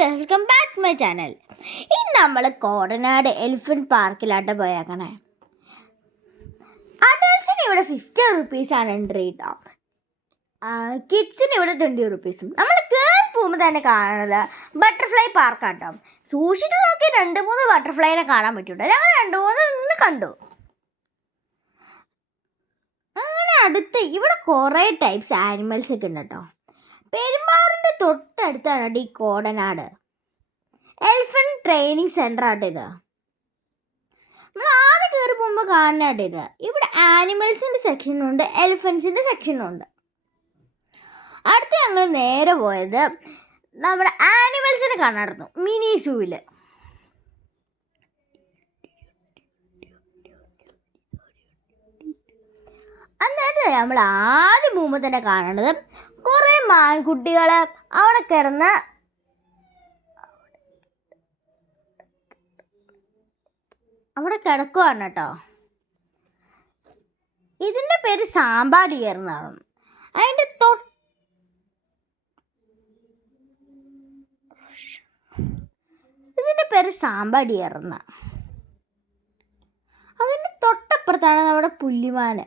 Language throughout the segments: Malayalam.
Welcome back to my channel. ഇന്ന് നമ്മൾ കോടനാട് എലിഫന്റ് പാർക്കിലാട്ട് പോയേക്കണേ. അഡൽസിന് ഇവിടെ ഫിഫ്റ്റി റുപ്പീസാണ് എൻട്രി കേട്ടോ കിഡ്സിന് ഇവിടെ ട്വന്റി റുപ്പീസും നമ്മൾ കയറി പോകുമ്പോൾ തന്നെ കാണുന്നത് ബട്ടർഫ്ലൈ പാർക്കാട്ടോ സൂക്ഷിച്ച് നോക്കി രണ്ട് മൂന്ന് ബട്ടർഫ്ലൈനെ കാണാൻ പറ്റൂട്ടോ ഞങ്ങൾ രണ്ട് മൂന്ന് കണ്ടു. അങ്ങനെ അടുത്ത് ഇവിടെ കുറേ ടൈപ്സ് ആനിമൽസ് ഒക്കെ ഉണ്ട് കേട്ടോ പെരുമ്പാറിന്റെ തൊട്ടടുത്താണ് ഈ കോടനാട്. എലിഫന്റ് ട്രെയിനിങ് സെന്റർ ആട്ടോ ഇത്. നമ്മൾ ആദ്യം കയറി പോകുമ്പോൾ കാണുന്നതാട്ടോ ഇത്. ഇവിടെ ആനിമൽസിന്റെ സെക്ഷനുണ്ട് എലിഫൻസിന്റെ സെക്ഷനുണ്ട് അടുത്ത് ഞങ്ങൾ നേരെ പോയത് നമ്മുടെ ആനിമൽസിനെ കാണാറുന്നു മിനി സൂവിൽ എന്നിട്ട് നമ്മൾ ആദ്യം പോകുമ്പോൾ തന്നെ കാണുന്നത് കുറേ മാൻകുട്ടികൾ അവിടെ കിടന്ന് അവിടെ കിടക്കുവാണ് കേട്ടോ. ഇതിന്റെ പേര് സാമ്പാടിയർ എന്നാണ്. അതിന്റെ തൊട്ട് ഇതിന്റെ പേര് സാമ്പാടിയർ എന്നാണ്. അതിന്റെ തൊട്ടപ്പുറത്താണ് നമ്മുടെ പുല്ലിമാന്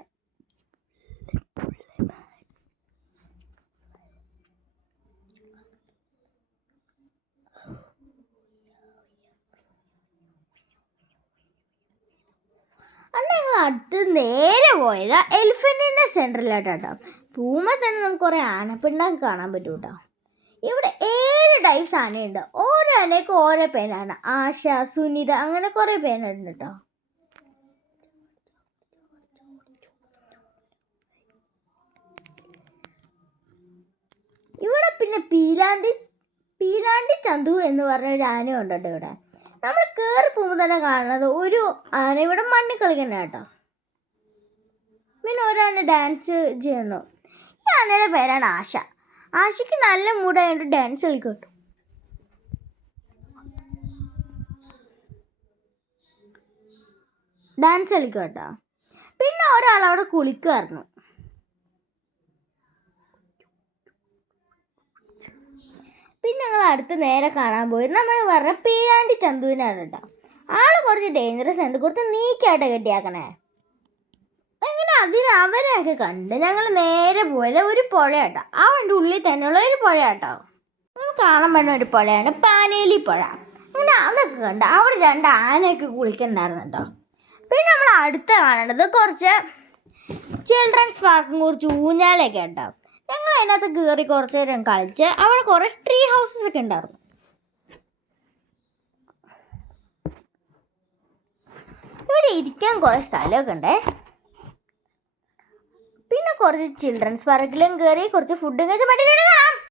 അന്ന് ഞങ്ങൾ അടുത്ത് നേരെ പോയത് എലിഫന്റിന്റെ സെന്ററിലായിട്ടോ പൂമ തന്നെ നമുക്ക് കുറേ ആനപ്പിണ്ടാൻ കാണാൻ പറ്റും കേട്ടോ ഇവിടെ ഏഴ് ടൈപ്സ് ആനയുണ്ട് ഓരോ ആനയ്ക്ക് ഓരോ പേനാണ് ആശ സുനിത അങ്ങനെ കുറേ പേനുണ്ട് കേട്ടോ. ഇവിടെ പിന്നെ പീലാണ്ടി പീലാണ്ടി ചന്തു എന്ന് പറഞ്ഞ ഒരു ആനയുണ്ട് കേട്ടോ ഇവിടെ. നമ്മൾ കയറി പോകുമ്പോൾ തന്നെ കാണുന്നത് ഒരു ആന ഇവിടെ മണ്ണിൽ കളിക്കുന്ന കേട്ടോ. പിന്നെ ഒരാൾ ഡാൻസ് ചെയ്യുന്നു. ഈ ആനയുടെ പേരാണ് ആശ. ആശയ്ക്ക് നല്ല മൂടായതുകൊണ്ട് ഡാൻസ് കളിക്കട്ടു ഡാൻസ് കളിക്കട്ടോ പിന്നെ ഒരാൾ അവിടെ കുളിക്കുമായിരുന്നു പിന്നെ ഞങ്ങൾ അടുത്ത് നേരെ കാണാൻ പോയി നമ്മൾ പറഞ്ഞ പീരാണ്ടി ചന്തുവിനാണ് കേട്ടോ. ആൾ കുറച്ച് ഡേഞ്ചറസ് ഉണ്ട്. കുറച്ച് നീക്കായിട്ട് കെട്ടിയാക്കണേ. അങ്ങനെ അതിന് അവരെയൊക്കെ കണ്ട് ഞങ്ങൾ നേരെ പോയത്? ഒരു പുഴ കേട്ടോ വണ്ടി ഉള്ളിൽ തന്നെയുള്ള ഒരു പുഴ കേട്ടോ കാണാൻ പറ്റുന്ന ഒരു പുഴയാണ് പാനേലി പുഴ. അങ്ങനെ അതൊക്കെ കണ്ട് അവിടെ രണ്ട് ആനയൊക്കെ കുളിക്കണ്ടായിരുന്നു കേട്ടോ. പിന്നെ നമ്മൾ അടുത്ത് കാണേണ്ടത് കുറച്ച് ചിൽഡ്രൻസ് പാർക്കും കുറച്ച് ഊഞ്ഞാലൊക്കെ ഞങ്ങൾ അതിനകത്ത് കയറി കുറച്ച് നേരം കളിച്ച് അവിടെ കുറേ ട്രീ ഹൗസസ് ഒക്കെ ഉണ്ടായിരുന്നു. ഇവിടെ ഇരിക്കാൻ കുറേ സ്ഥലമൊക്കെ ഉണ്ടേ. പിന്നെ കുറച്ച് ചിൽഡ്രൻസ് പാർക്കിലും കയറി കുറച്ച് ഫുഡും കഴിച്ച് മറ്റേ